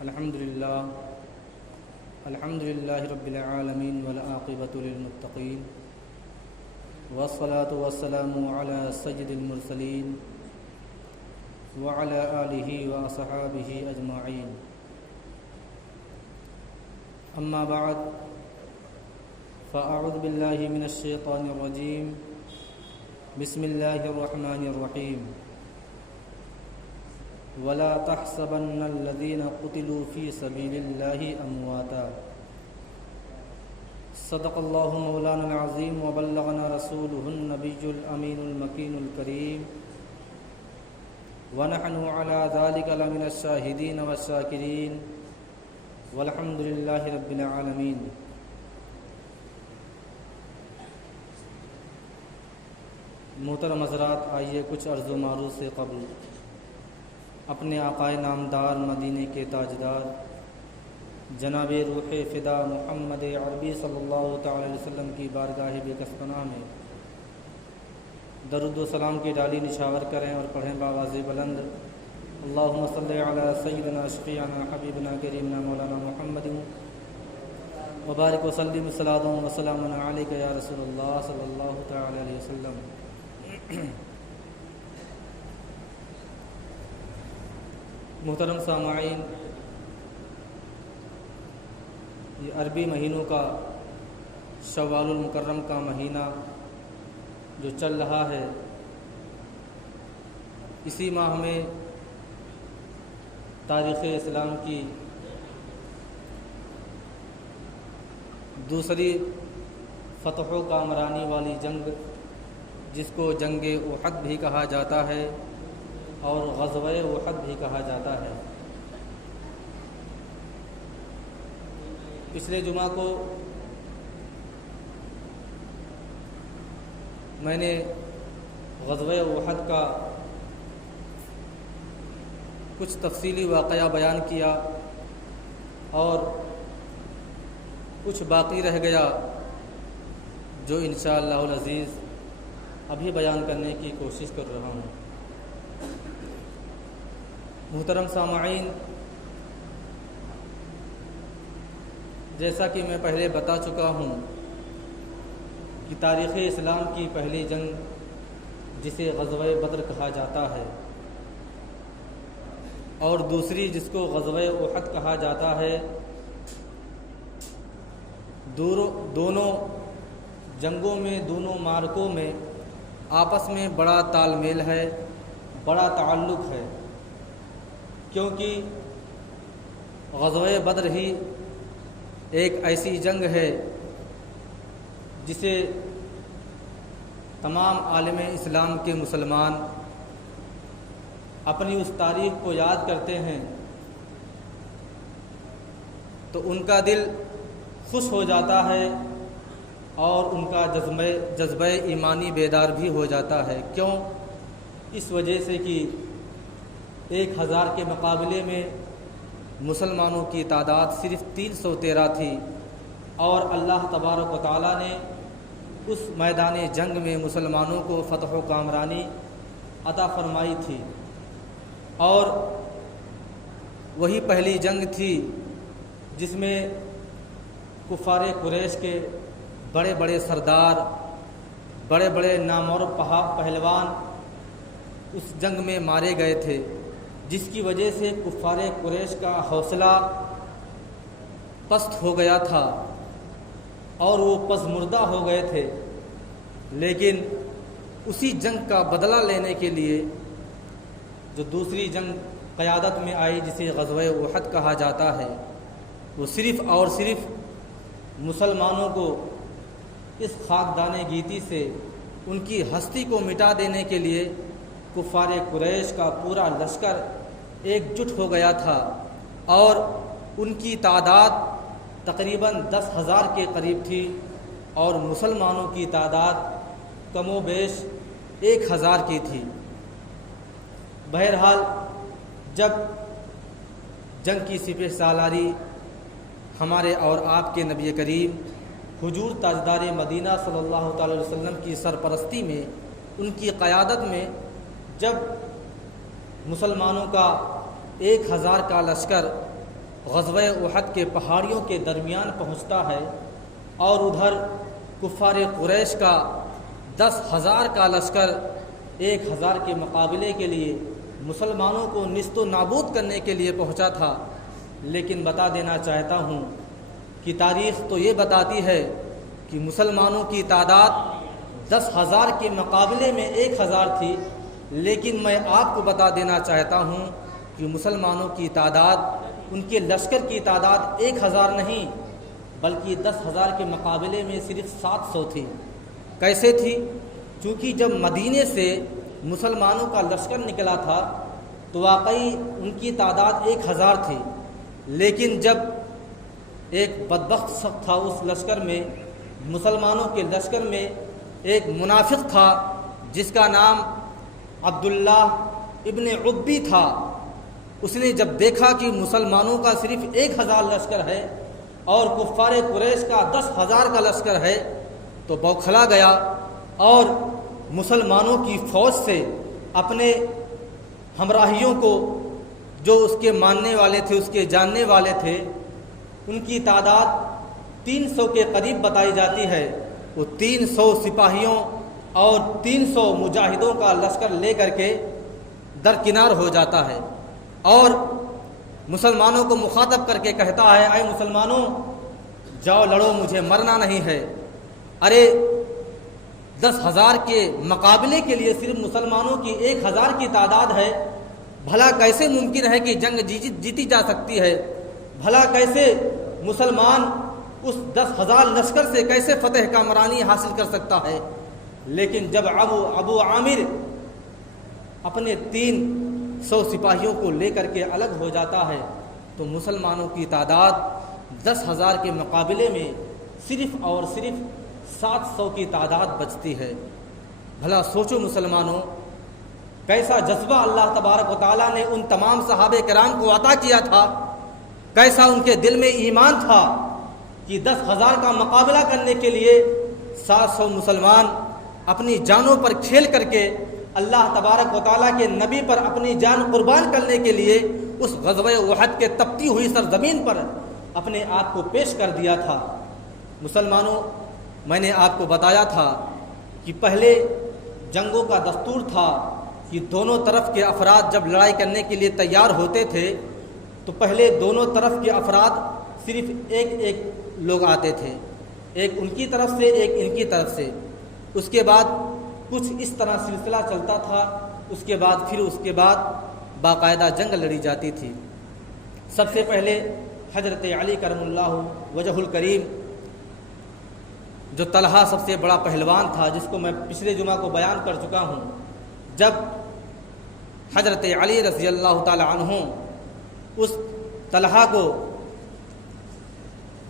الحمد لله رب العالمين والعاقبة للمتقين والصلاة والسلام على سيد المرسلين وعلى آله وأصحابه أجمعين. أما بعد فأعوذ بالله من الشيطان الرجيم. بسم الله الرحمن الرحيم. ولا تحسبن الذين قتلوا في سبيل الله أمواتا. صدق الله مولانا العظيم وبلغنا رسوله النبي الأمين المكين الكريم ونحن على ذلك لمن الشاهدين والشاكرين والحمد لله رب العالمين. محترم حضرات، آئیے کچھ عرض و معروض سے قبل اپنے آقائے نامدار مدینے کے تاجدار جناب روح فدا محمد عربی صلی اللہ تعالی علیہ وسلم کی بارگاہ بکس پناہ میں درود و سلام کی ڈالی نچھاور کریں اور پڑھیں بآواز بلند: اللہم صلی علی سیدنا شفیعنا حبیبنا کریمنا مولانا محمد وبارک وسلم صلاۃ و سلام علیک یا رسول اللہ صلی اللہ تعالی علیہ وسلم. محترم سامعین، یہ عربی مہینوں کا شوال المکرم کا مہینہ جو چل رہا ہے، اسی ماہ میں تاریخ اسلام کی دوسری فتح و کامرانی والی جنگ، جس کو جنگ احد بھی کہا جاتا ہے اور غزوہ احد بھی کہا جاتا ہے. پچھلے جمعہ کو میں نے غزوہ احد کا کچھ تفصیلی واقعہ بیان کیا اور کچھ باقی رہ گیا جو انشاءاللہ العزیز ابھی بیان کرنے کی کوشش کر رہا ہوں. محترم سامعین، جیسا کہ میں پہلے بتا چکا ہوں کہ تاریخ اسلام کی پہلی جنگ جسے غزوہ بدر کہا جاتا ہے اور دوسری جس کو غزوہ احد کہا جاتا ہے، دونوں جنگوں میں، دونوں معرکوں میں آپس میں بڑا تال میل ہے، بڑا تعلق ہے، کیونکہ غزوہ بدر ہی ایک ایسی جنگ ہے جسے تمام عالم اسلام کے مسلمان اپنی اس تاریخ کو یاد کرتے ہیں تو ان کا دل خوش ہو جاتا ہے اور ان کا جذبہ ایمانی بیدار بھی ہو جاتا ہے. کیوں؟ اس وجہ سے کہ 1000 کے مقابلے میں مسلمانوں کی تعداد صرف 313 تھی اور اللہ تبارک و تعالیٰ نے اس میدان جنگ میں مسلمانوں کو فتح و کامرانی عطا فرمائی تھی. اور وہی پہلی جنگ تھی جس میں کفار قریش کے بڑے بڑے سردار، بڑے بڑے نامور پہلوان اس جنگ میں مارے گئے تھے، جس کی وجہ سے کفار قریش کا حوصلہ پست ہو گیا تھا اور وہ پسمردہ ہو گئے تھے. لیکن اسی جنگ کا بدلہ لینے کے لیے جو دوسری جنگ قیادت میں آئی جسے غزوہ احد کہا جاتا ہے، وہ صرف اور صرف مسلمانوں کو اس خاکدان گیتی سے ان کی ہستی کو مٹا دینے کے لیے کفار قریش کا پورا لشکر ایک جٹ ہو گیا تھا اور ان کی تعداد تقریباً 10,000 کے قریب تھی اور مسلمانوں کی تعداد کم و بیش 1,000 کی تھی. بہرحال جب جنگ کی سپہ سالاری ہمارے اور آپ کے نبی کریم حضور تاجدار مدینہ صلی اللہ تعالی علیہ وسلم کی سرپرستی میں، ان کی قیادت میں جب مسلمانوں کا 1000 کا لشکر غزوہ احد کے پہاڑیوں کے درمیان پہنچتا ہے اور ادھر کفار قریش کا 10,000 کا لشکر 1,000 کے مقابلے کے لیے مسلمانوں کو نیست و نابود کرنے کے لیے پہنچا تھا۔ لیکن بتا دینا چاہتا ہوں کہ تاریخ تو یہ بتاتی ہے کہ مسلمانوں کی تعداد 10,000 کے مقابلے میں 1,000 تھی، لیکن میں آپ کو بتا دینا چاہتا ہوں کہ مسلمانوں کی تعداد، ان کے لشکر کی تعداد 1,000 نہیں بلکہ 10,000 کے مقابلے میں صرف 700 تھی۔ کیسے تھی؟ چونکہ جب مدینے سے مسلمانوں کا لشکر نکلا تھا تو واقعی ان کی تعداد 1,000 تھی، لیکن جب ایک بدبخت شخص تھا اس لشکر میں، مسلمانوں کے لشکر میں ایک منافق تھا جس کا نام عبداللہ ابن عبی تھا۔ اس نے جب دیکھا کہ مسلمانوں کا صرف 1,000 لشکر ہے اور کفار قریش کا 10,000 کا لشکر ہے تو بوکھلا گیا اور مسلمانوں کی فوج سے اپنے ہمراہیوں کو، جو اس کے ماننے والے تھے، اس کے جاننے والے تھے، ان کی تعداد 300 کے قریب بتائی جاتی ہے، وہ 300 سپاہیوں اور 300 مجاہدوں کا لشکر لے کر کے درکنار ہو جاتا ہے اور مسلمانوں کو مخاطب کر کے کہتا ہے، اے مسلمانوں جاؤ لڑو، مجھے مرنا نہیں ہے۔ ارے 10,000 کے مقابلے کے لیے صرف مسلمانوں کی 1,000 کی تعداد ہے، بھلا کیسے ممکن ہے کہ جنگ جیتی جا سکتی ہے؟ بھلا کیسے مسلمان اس 10,000 لشکر سے کیسے فتح کا مرانی حاصل کر سکتا ہے؟ لیکن جب ابو عامر اپنے 300 سپاہیوں کو لے کر کے الگ ہو جاتا ہے تو مسلمانوں کی تعداد 10,000 کے مقابلے میں صرف اور صرف 700 کی تعداد بچتی ہے۔ بھلا سوچو مسلمانوں، کیسا جذبہ اللہ تبارک و تعالیٰ نے ان تمام صحابہ کرام کو عطا کیا تھا، کیسا ان کے دل میں ایمان تھا کہ 10,000 کا مقابلہ کرنے کے لیے 700 مسلمان اپنی جانوں پر کھیل کر کے اللہ تبارک و تعالیٰ کے نبی پر اپنی جان قربان کرنے کے لیے اس غزوہ احد کے تپتی ہوئی سرزمین پر اپنے آپ کو پیش کر دیا تھا۔ مسلمانوں، میں نے آپ کو بتایا تھا کہ پہلے جنگوں کا دستور تھا کہ دونوں طرف کے افراد جب لڑائی کرنے کے لیے تیار ہوتے تھے تو پہلے دونوں طرف کے افراد صرف ایک لوگ آتے تھے، ایک ان کی طرف سے ایک ان کی طرف سے، اس کے بعد کچھ اس طرح سلسلہ چلتا تھا، اس کے بعد باقاعدہ جنگ لڑی جاتی تھی۔ سب سے پہلے حضرت علی کرم اللہ وجہ الکریم، جو طلحہ سب سے بڑا پہلوان تھا، جس کو میں پچھلے جمعہ کو بیان کر چکا ہوں، جب حضرت علی رضی اللہ تعالی عنہ اس طلحہ کو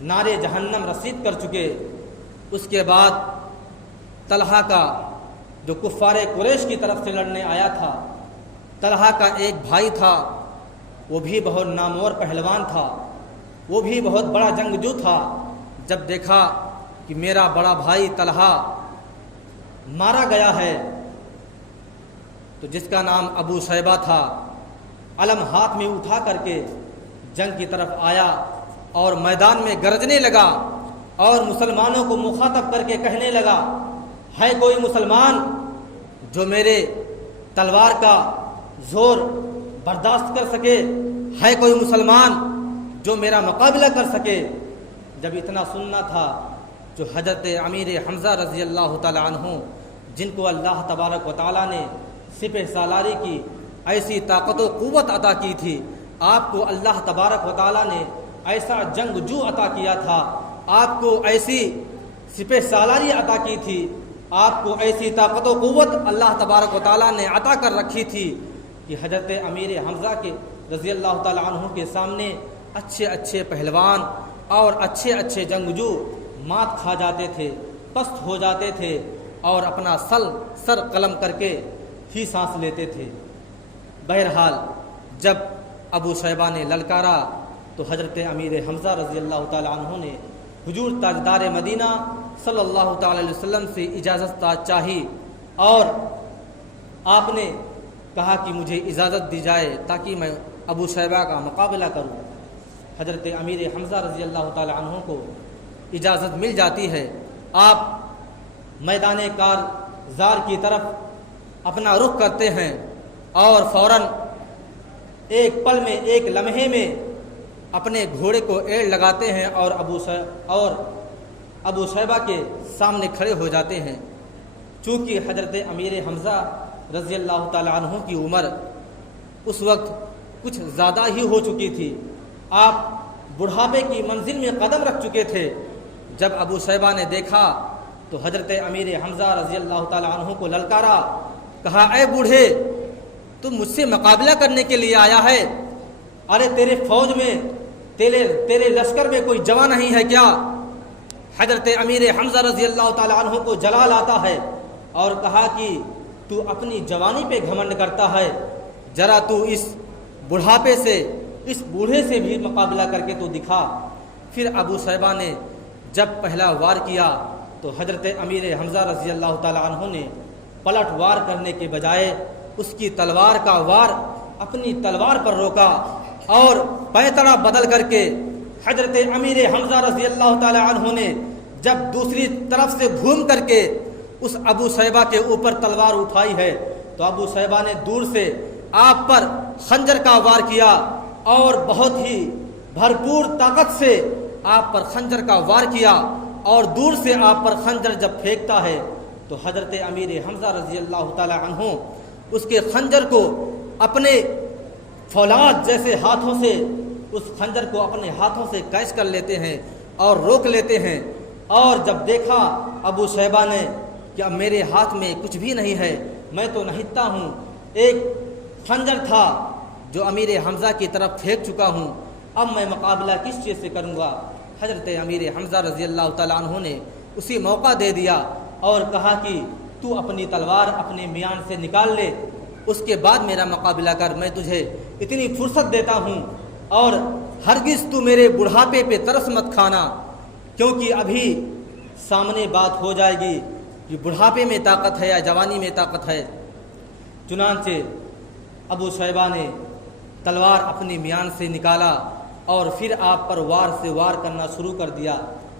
نار جہنم رسید کر چکے، اس کے بعد طلحہ کا جو کفار قریش کی طرف سے لڑنے آیا تھا، طلحہ کا ایک بھائی تھا، وہ بھی بہت نامور پہلوان تھا، وہ بھی بہت بڑا جنگجو تھا۔ جب دیکھا کہ میرا بڑا بھائی طلحہ مارا گیا ہے تو جس کا نام ابو شیبہ تھا، علم ہاتھ میں اٹھا کر کے جنگ کی طرف آیا اور میدان میں گرجنے لگا اور مسلمانوں کو مخاطب کر کے کہنے لگا، ہے کوئی مسلمان جو میرے تلوار کا زور برداشت کر سکے؟ ہے کوئی مسلمان جو میرا مقابلہ کر سکے؟ جب اتنا سننا تھا جو حضرت امیر حمزہ رضی اللہ تعالی عنہ، جن کو اللہ تبارک و تعالیٰ نے سپہ سالاری کی ایسی طاقت و قوت عطا کی تھی، آپ کو اللہ تبارک و تعالیٰ نے ایسا جنگجو عطا کیا تھا، آپ کو ایسی سپہ سالاری عطا کی تھی، آپ کو ایسی طاقت و قوت اللہ تبارک و تعالیٰ نے عطا کر رکھی تھی کہ حضرت امیر حمزہ کے رضی اللہ تعالیٰ عنہ کے سامنے اچھے پہلوان اور اچھے جنگجو مات کھا جاتے تھے، پست ہو جاتے تھے اور اپنا سر قلم کر کے ہی سانس لیتے تھے۔ بہرحال جب ابو شیبہ نے للکارا تو حضرت امیر حمزہ رضی اللہ تعالیٰ عنہ نے حضور تاجدار مدینہ صلی اللہ تعالی علیہ وسلم سے اجازت چاہی اور آپ نے کہا کہ مجھے اجازت دی جائے تاکہ میں ابو شیبہ کا مقابلہ کروں۔ حضرت امیر حمزہ رضی اللہ تعالی عنہ کو اجازت مل جاتی ہے، آپ میدان کارزار کی طرف اپنا رخ کرتے ہیں اور فوراً ایک پل میں، ایک لمحے میں اپنے گھوڑے کو ایڑ لگاتے ہیں اور ابو شیبہ کے سامنے کھڑے ہو جاتے ہیں۔ چونکہ حضرت امیر حمزہ رضی اللہ تعالی عنہ کی عمر اس وقت کچھ زیادہ ہی ہو چکی تھی، آپ بڑھاپے کی منزل میں قدم رکھ چکے تھے۔ جب ابو شیبہ نے دیکھا تو حضرت امیر حمزہ رضی اللہ تعالی عنہ کو للکارا، کہا اے بوڑھے، تم مجھ سے مقابلہ کرنے کے لیے آیا ہے؟ ارے تیرے فوج میں، تیرے لشکر میں کوئی جوان نہیں ہے کیا؟ حضرت امیر حمزہ رضی اللہ تعالی عنہ کو جلال آتا ہے اور کہا کہ تو اپنی جوانی پہ گھمنڈ کرتا ہے، ذرا تو اس بڑھاپے سے، اس بوڑھے سے بھی مقابلہ کر کے تو دکھا۔ پھر ابو شیبہ نے جب پہلا وار کیا تو حضرت امیر حمزہ رضی اللہ تعالی عنہ نے پلٹ وار کرنے کے بجائے اس کی تلوار کا وار اپنی تلوار پر روکا اور پیتڑا بدل کر کے حضرت امیر حمزہ رضی اللہ تعالی عنہ نے جب دوسری طرف سے گھوم کر کے اس ابو شیبہ کے اوپر تلوار اٹھائی ہے تو ابو شیبہ نے دور سے آپ پر خنجر کا وار کیا اور بہت ہی بھرپور طاقت سے آپ پر خنجر کا وار کیا، اور دور سے آپ پر خنجر جب پھینکتا ہے تو حضرت امیر حمزہ رضی اللہ تعالی عنہ اس کے خنجر کو اپنے فولاد جیسے ہاتھوں سے، اس خنجر کو اپنے ہاتھوں سے کیچ کر لیتے ہیں اور روک لیتے ہیں۔ اور جب دیکھا ابو شیبہ نے کہ اب میرے ہاتھ میں کچھ بھی نہیں ہے، میں تو نہتا ہوں، ایک خنجر تھا جو امیر حمزہ کی طرف پھینک چکا ہوں، اب میں مقابلہ کس چیز سے کروں گا؟ حضرت امیر حمزہ رضی اللہ تعالیٰ عنہ نے اسی موقع دے دیا اور کہا کہ تو اپنی تلوار اپنے میان سے نکال لے، اس کے بعد میرا مقابلہ کر، میں تجھے اتنی فرصت دیتا ہوں، اور ہرگز تو میرے بڑھاپے پہ ترس مت کھانا، کیونکہ ابھی سامنے بات ہو جائے گی کہ بڑھاپے میں طاقت ہے یا جوانی میں طاقت ہے۔ چنانچہ ابو شیبہ نے تلوار اپنی میان سے نکالا اور پھر آپ پر وار سے وار کرنا شروع کر دیا۔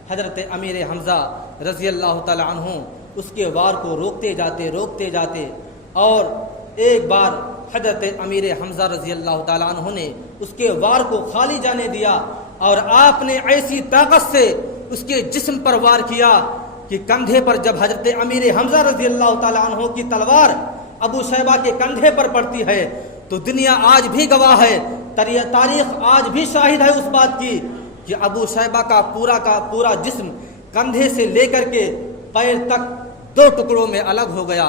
حضرت امیر حمزہ رضی اللہ تعالی عنہ اس کے وار کو روکتے جاتے اور ایک بار حضرت امیر حمزہ رضی اللہ تعالی عنہ نے اس کے وار کو خالی جانے دیا اور آپ نے ایسی طاقت سے اس کے جسم پر وار کیا کہ کندھے پر جب حضرت امیر حمزہ رضی اللہ تعالی عنہ کی تلوار ابو شیبہ کے کندھے پر پڑتی ہے تو دنیا آج بھی گواہ ہے، تاریخ آج بھی شاہد ہے اس بات کی کہ ابو شیبہ کا پورا جسم کندھے سے لے کر کے پیر تک دو ٹکڑوں میں الگ ہو گیا۔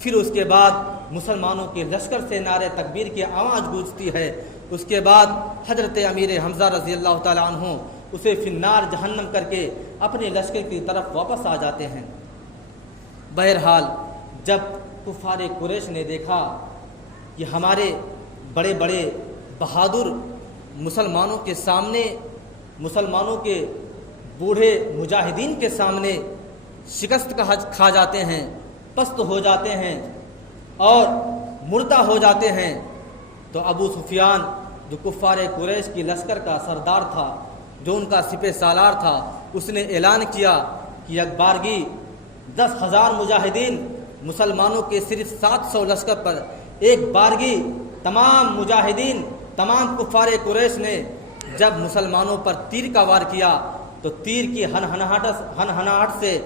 پھر اس کے بعد مسلمانوں کے لشکر سے نعرے تکبیر کی آواز گونجتی ہے۔ اس کے بعد حضرت امیر حمزہ رضی اللہ تعالی عنہ اسے فی النار جہنم کر کے اپنے لشکر کی طرف واپس آ جاتے ہیں۔ بہرحال جب کفار قریش نے دیکھا کہ ہمارے بڑے بڑے بہادر مسلمانوں کے سامنے، مسلمانوں کے بوڑھے مجاہدین کے سامنے شکست کھا جاتے ہیں، پست ہو جاتے ہیں اور مردہ ہو جاتے ہیں، تو ابو سفیان جو کفار قریش کی لشکر کا سردار تھا، جو ان کا سپہ سالار تھا، اس نے اعلان کیا کہ یک بارگی 10,000 مجاہدین مسلمانوں کے صرف 700 لشکر پر ایک بارگی تمام مجاہدین، تمام کفار قریش نے جب مسلمانوں پر تیر کا وار کیا تو تیر کی ہنہناہٹ سے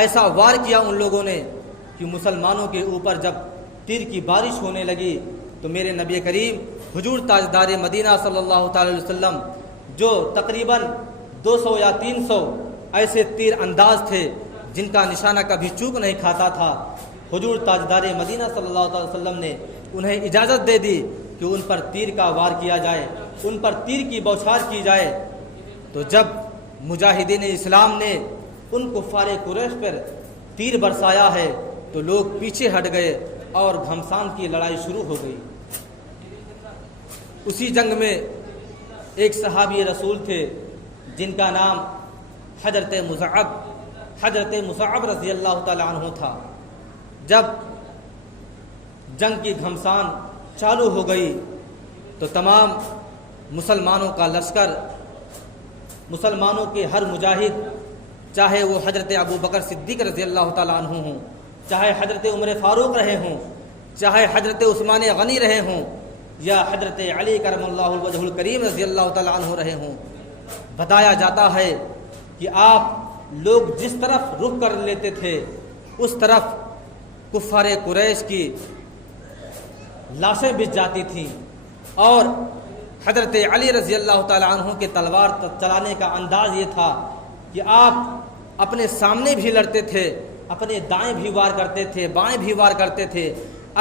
ایسا وار کیا ان لوگوں نے کہ مسلمانوں کے اوپر جب تیر کی بارش ہونے لگی تو میرے نبی کریم حضور تاجدار مدینہ صلی اللہ تعالی علیہ وسلم جو تقریباً 200 یا 300 ایسے تیر انداز تھے جن کا نشانہ کبھی چوک نہیں کھاتا تھا، حضور تاجدار مدینہ صلی اللہ علیہ وسلم نے انہیں اجازت دے دی کہ ان پر تیر کا وار کیا جائے، ان پر تیر کی بوچھار کی جائے۔ تو جب مجاہدین اسلام نے ان کفار قریش پر تیر برسایا ہے تو لوگ پیچھے ہٹ گئے اور گھمسان کی لڑائی شروع ہو گئی۔ اسی جنگ میں ایک صحابی رسول تھے جن کا نام حضرت مصعب رضی اللہ تعالی عنہ تھا۔ جب جنگ کی گھمسان چالو ہو گئی تو تمام مسلمانوں کا لشکر مسلمانوں کے ہر مجاہد، چاہے وہ حضرت ابو بکر صدیق رضی اللہ تعالیٰ عنہ ہوں، چاہے حضرت عمر فاروق رہے ہوں، چاہے حضرت عثمان غنی رہے ہوں، یا حضرت علی کرم اللہ وجہ الکریم رضی اللہ تعالیٰ عنہ رہے ہوں، بتایا جاتا ہے کہ آپ لوگ جس طرف رخ کر لیتے تھے اس طرف کفار قریش کی لاشیں بچ جاتی تھیں، اور حضرت علی رضی اللہ تعالیٰ عنہ کے تلوار چلانے کا انداز یہ تھا کہ آپ اپنے سامنے بھی لڑتے تھے، اپنے دائیں بھی وار کرتے تھے، بائیں بھی وار کرتے تھے،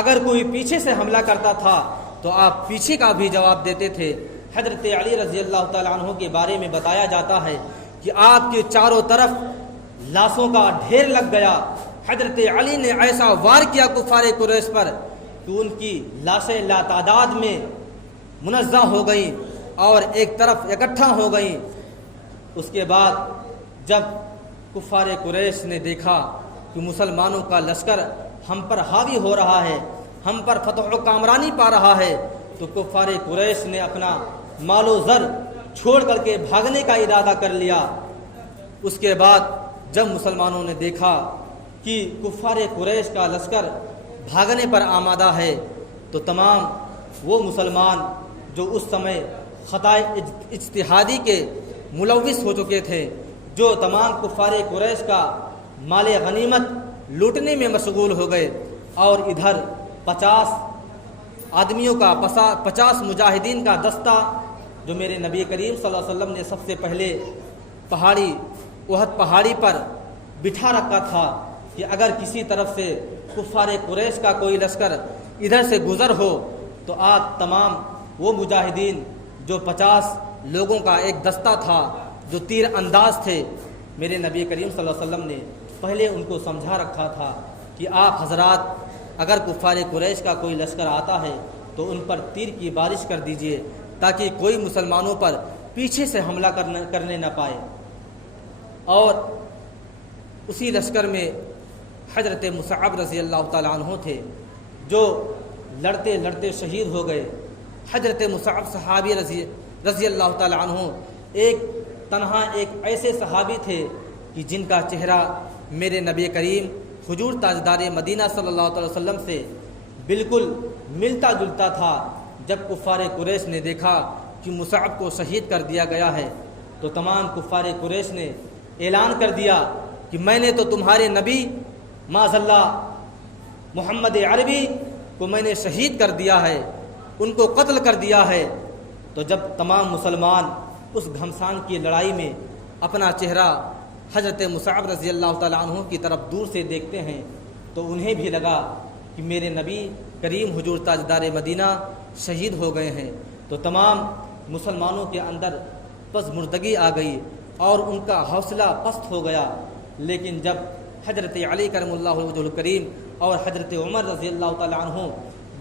اگر کوئی پیچھے سے حملہ کرتا تھا تو آپ پیچھے کا بھی جواب دیتے تھے۔ حضرت علی رضی اللہ تعالیٰ عنہ کے بارے میں بتایا جاتا ہے کہ آپ کے چاروں طرف لاشوں کا ڈھیر لگ گیا، حضرت علی نے ایسا وار کیا کفار قریش پر کہ ان کی لاشیں لاتعداد میں منزہ ہو گئیں اور ایک طرف اکٹھا ہو گئیں۔ اس کے بعد جب کفار قریش نے دیکھا کہ مسلمانوں کا لشکر ہم پر حاوی ہو رہا ہے، ہم پر فتح و کامرانی پا رہا ہے، تو کفار قریش نے اپنا مال و زر چھوڑ کر کے بھاگنے کا ارادہ کر لیا۔ اس کے بعد جب مسلمانوں نے دیکھا کہ کفار قریش کا لشکر بھاگنے پر آمادہ ہے تو تمام وہ مسلمان جو اس سمے خطائے اجتہادی کے ملوث ہو چکے تھے، جو تمام کفار قریش کا مال غنیمت لوٹنے میں مشغول ہو گئے، اور ادھر 50 آدمیوں کا 50 مجاہدین کا دستہ جو میرے نبی کریم صلی اللہ علیہ وسلم نے سب سے پہلے پہاڑی احد پہاڑی پر بٹھا رکھا تھا کہ اگر کسی طرف سے کفار قریش کا کوئی لشکر ادھر سے گزر ہو تو آپ تمام وہ مجاہدین جو 50 لوگوں کا ایک دستہ تھا، جو تیر انداز تھے، میرے نبی کریم صلی اللہ علیہ وسلم نے پہلے ان کو سمجھا رکھا تھا کہ آپ حضرات اگر کفار قریش کا کوئی لشکر آتا ہے تو ان پر تیر کی بارش کر دیجئے تاکہ کوئی مسلمانوں پر پیچھے سے حملہ کرنے نہ پائے۔ اور اسی لشکر میں حضرت مصعب رضی اللہ تعالیٰ عنہ تھے جو لڑتے لڑتے شہید ہو گئے۔ حضرت مصعب صحابی رضی اللہ تعالیٰ عنہ ایک ایسے صحابی تھے کہ جن کا چہرہ میرے نبی کریم حضور تاجدار مدینہ صلی اللہ علیہ وسلم سے بالکل ملتا جلتا تھا۔ جب کفار قریش نے دیکھا کہ مصعب کو شہید کر دیا گیا ہے تو تمام کفار قریش نے اعلان کر دیا کہ میں نے تو تمہارے نبی معاذ اللہ محمد عربی کو میں نے شہید کر دیا ہے، ان کو قتل کر دیا ہے۔ تو جب تمام مسلمان اس گھمسان کی لڑائی میں اپنا چہرہ حضرت مصعب رضی اللہ تعالیٰ عنہ کی طرف دور سے دیکھتے ہیں تو انہیں بھی لگا کہ میرے نبی کریم حضور تاجدار مدینہ شہید ہو گئے ہیں، تو تمام مسلمانوں کے اندر پسمردگی آ گئی اور ان کا حوصلہ پست ہو گیا۔ لیکن جب حضرت علی کرم اللہ وجہ الکریم اور حضرت عمر رضی اللہ تعالیٰ عنہ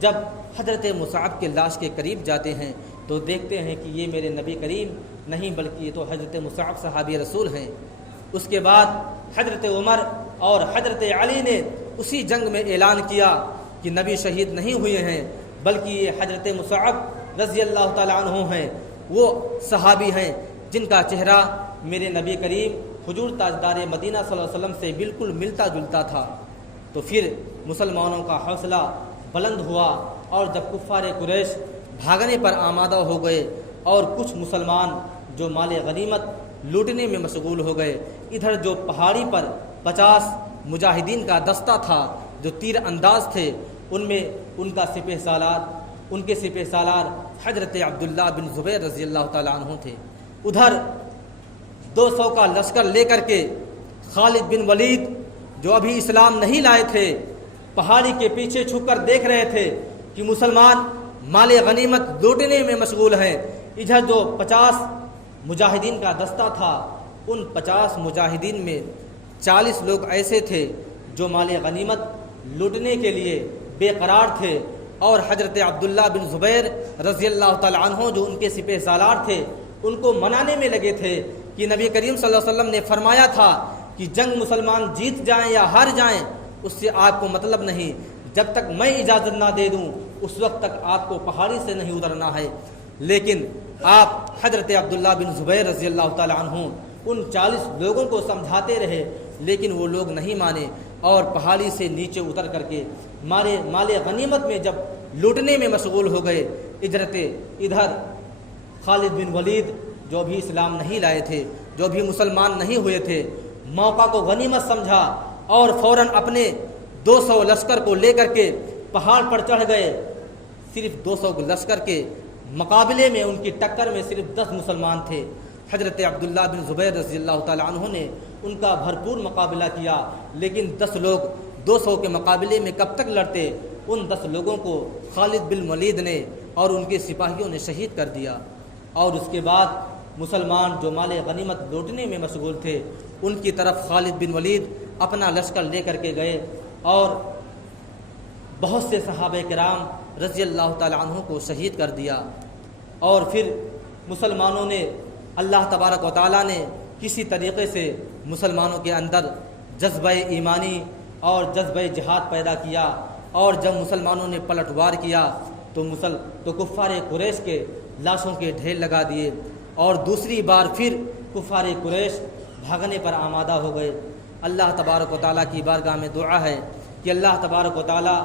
جب حضرت مصعب کے لاش کے قریب جاتے ہیں تو دیکھتے ہیں کہ یہ میرے نبی کریم نہیں بلکہ یہ تو حضرت مصعب صحابی رسول ہیں۔ اس کے بعد حضرت عمر اور حضرت علی نے اسی جنگ میں اعلان کیا کہ نبی شہید نہیں ہوئے ہیں بلکہ یہ حضرت مصعب رضی اللہ تعالیٰ عنہ ہیں، وہ صحابی ہیں جن کا چہرہ میرے نبی کریم حضور تاجدار مدینہ صلی اللہ علیہ وسلم سے بالکل ملتا جلتا تھا۔ تو پھر مسلمانوں کا حوصلہ بلند ہوا، اور جب کفار قریش بھاگنے پر آمادہ ہو گئے اور کچھ مسلمان جو مال غنیمت لوٹنے میں مشغول ہو گئے، ادھر جو پہاڑی پر 50 مجاہدین کا دستہ تھا جو تیر انداز تھے، ان میں ان کے سپہ سالار حضرت عبداللہ بن زبیر رضی اللہ تعالیٰ عنہ تھے۔ ادھر 200 کا لشکر لے کر کے خالد بن ولید جو ابھی اسلام نہیں لائے تھے پہاڑی کے پیچھے چھپ کر دیکھ رہے تھے کہ مسلمان مال غنیمت لوٹنے میں مشغول ہیں۔ ادھر جو 50 مجاہدین کا دستہ تھا، ان 50 مجاہدین میں 40 لوگ ایسے تھے جو مال غنیمت لوٹنے کے لیے بے قرار تھے، اور حضرت عبداللہ بن زبیر رضی اللہ تعالیٰ عنہ جو ان کے سپہ سالار تھے ان کو منانے میں لگے تھے کہ نبی کریم صلی اللہ علیہ وسلم نے فرمایا تھا کہ جنگ مسلمان جیت جائیں یا ہار جائیں اس سے آپ کو مطلب نہیں، جب تک میں اجازت نہ دے دوں اس وقت تک آپ کو پہاڑی سے نہیں اترنا ہے۔ لیکن آپ حضرت عبداللہ بن زبیر رضی اللہ تعالیٰ عنہ ان 40 لوگوں کو سمجھاتے رہے، لیکن وہ لوگ نہیں مانے اور پہاڑی سے نیچے اتر کر کے مال غنیمت میں جب لوٹنے میں مشغول ہو گئے۔ ادھر خالد بن ولید جو بھی اسلام نہیں لائے تھے، جو بھی مسلمان نہیں ہوئے تھے، موقع کو غنیمت سمجھا اور فوراً اپنے 200 لشکر کو لے کر کے پہاڑ پر چڑھ گئے۔ صرف 200 لشکر کے مقابلے میں ان کی ٹکر میں صرف 10 مسلمان تھے۔ حضرت عبداللہ بن زبیر رضی اللہ تعالیٰ عنہ نے ان کا بھرپور مقابلہ کیا، لیکن 10 لوگ 200 کے مقابلے میں کب تک لڑتے؟ ان 10 لوگوں کو خالد بن ولید نے اور ان کے سپاہیوں نے شہید کر دیا۔ اور اس کے بعد مسلمان جو مال غنیمت لوٹنے میں مشغول تھے، ان کی طرف خالد بن ولید اپنا لشکر لے کر کے گئے اور بہت سے صحابہ کرام رضی اللہ تعالیٰ عنہ کو شہید کر دیا۔ اور پھر مسلمانوں نے، اللہ تبارک و تعالیٰ نے کسی طریقے سے مسلمانوں کے اندر جذبہ ایمانی اور جذبہ جہاد پیدا کیا، اور جب مسلمانوں نے پلٹوار کیا تو کفار قریش کے لاشوں کے ڈھیر لگا دیے، اور دوسری بار پھر کفار قریش بھاگنے پر آمادہ ہو گئے۔ اللہ تبارک و تعالیٰ کی بارگاہ میں دعا ہے کہ اللہ تبارک و تعالیٰ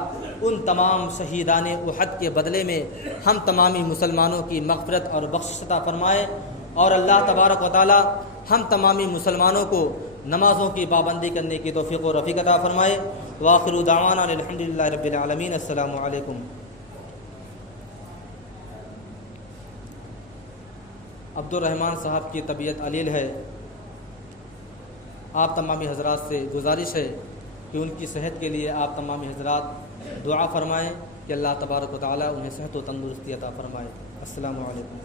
ان تمام شہیدان احد کے بدلے میں ہم تمامی مسلمانوں کی مغفرت اور بخشش عطا فرمائے، اور اللہ تبارک و تعالیٰ ہم تمامی مسلمانوں کو نمازوں کی پابندی کرنے کی توفیق و رفیق عطا فرمائے۔ وآخر دعوانا الحمدللہ رب العالمین۔ السلام علیکم۔ عبد الرحمن صاحب کی طبیعت علیل ہے، آپ تمامی حضرات سے گزارش ہے کہ ان کی صحت کے لیے آپ تمامی حضرات دعا فرمائیں کہ اللہ تبارک و تعالیٰ انہیں صحت و تندرستی عطا فرمائے۔ السلام علیکم۔